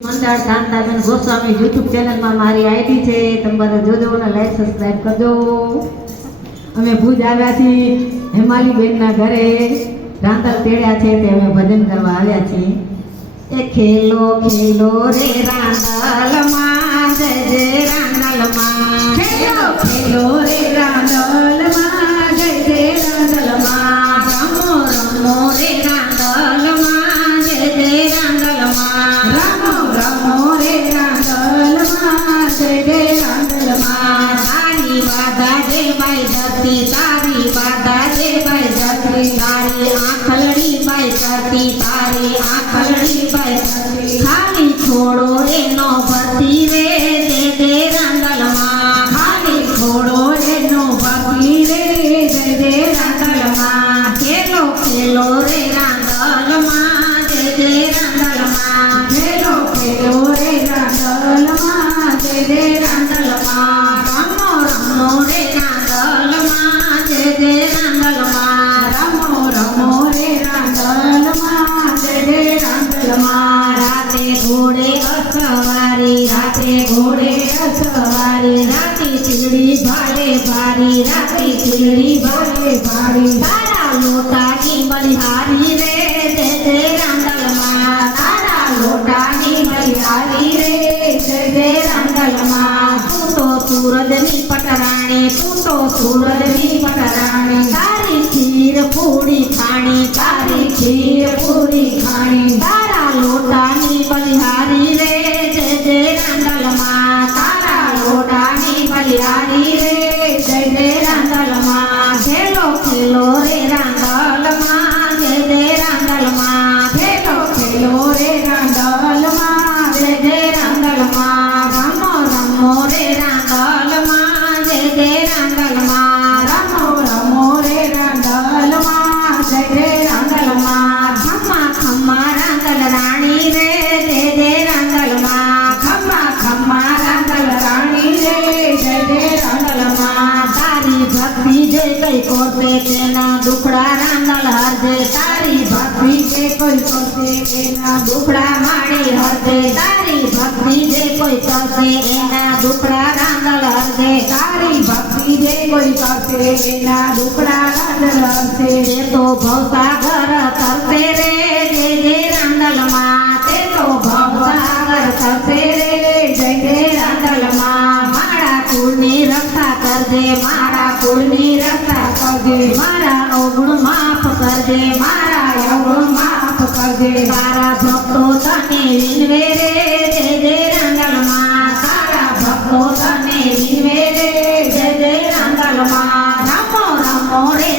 મંડળ કાંતાબેન ગોસ્વામી યુટ્યુબ ચેનલમાં મારી આઈડી છે. તમારે જોજો અને લાઈક સબસ્ક્રાઇબ કરજો. અમે ભુજ આવ્યા છીએ હેમાલીબેનના ઘરે રાંધલ તેડ્યા છે તે અમે ભજન કરવા આવ્યા છીએ. એ ખેલો ખેલો રે રાંધલમાં જય જય રાંધલમાં, ખેલો ખેલો રે રાંધલમાં જય જય રાંધલમાં, રમો રમો રે રાંધલમાં જય જય રાંધલમાં, રમો રમો રે રાંધલમાં જય જય રાંધલમાં. તારી વાદા જય બાઈ ધરતી, તારી વાદા જય બાઈ ધરતી, તારી આંખલડી બાઈ ધરતી, તારી આંખલડી બાઈ ધરતી. ખાલી છોડો એનો ભરતી રે જય જય રાંધલમાં, ખાલી છોડો એનો ભરતી રે જય જય રાંધલમાં. ખેલો ખેલો રે રાંધલમાં જય જય રાંધલમાં, ખેલો ખેલો રે રાંધલમાં જય જય રાંધલમાં, રમો રમો રે રાંધલમાં જય જય રાંધલમાં, રમો રમો રે રાંધલમાં જય જય રાંધલમાં. રાતે ઘોડે અસવારી, રાતે ઘોડે અસવારી, રાતી ચીડી ભારે ભારી, રાતી ચીડી ભારે ભારી. તારા લોટાની બલિહારી રે જય જય રાંધલમાં, તારા લોટાની બલિહારી રે જય જય રાંધલમાં. તું તો સૂરજની પટરાણી, તું તો સૂરજની પટરાણી, તારી ખીર પૂરી ખાણી, તારી ખીર પૂરી ખાણી. તારા લોટાની બલિહારી રે જય જય રાંધલમાં, તારા લોટાની બલિહારી રે જય જય રાંધલમાં. ખેલો ખેલો રે રાંધલમાં જય જય રાંધલમાં, ખેલો ખેલો રે રાંધલમાં જય જય રાંધલમાં, રમો રમો રે રાંધલમાં જય જય રાંધલમાં, રમો રમો રે રાંધલમાં જય જય રાંધલમાં. ખમ્મા ખમ્મા રાંધલ રાણી રે જય જય રાંધલમાં, ખમ્મા ખમ્મા રાંધલ રાણી રે જય જય રાંધલમાં. તારી ભક્તિ જે કઈ કોસે તેના દુખડા રાંધલ હરજે, તારી ભક્તિ જે કોઈ કરશે એના દુખડા માડી હરજે, તારી ભક્તિ જે કોઈ કરશે એના દુખડા રાંધલ હરજે, તારી ભક્તિ જે કોઈ કરશે એના દુખડા રાંધલ હરજે. તે તો ભવસાગર તરસે રે જય જય રાંધલમાં, તે તો ભવસાગર તરસે રે જય જય રાંધલમાં. મારા કુળની રક્ષા કરજે, મારા કુળની રક્ષા કરજે, મારા અવગુણ માફ કરજે, મારા અવગુણ માફ કરજે. તારા ભક્તો તને વિનવે રે જય જય રાંધલમાં, તારા ભક્તો તને વિનવે રે જય જય રાંધલમાં. રમો રમો રે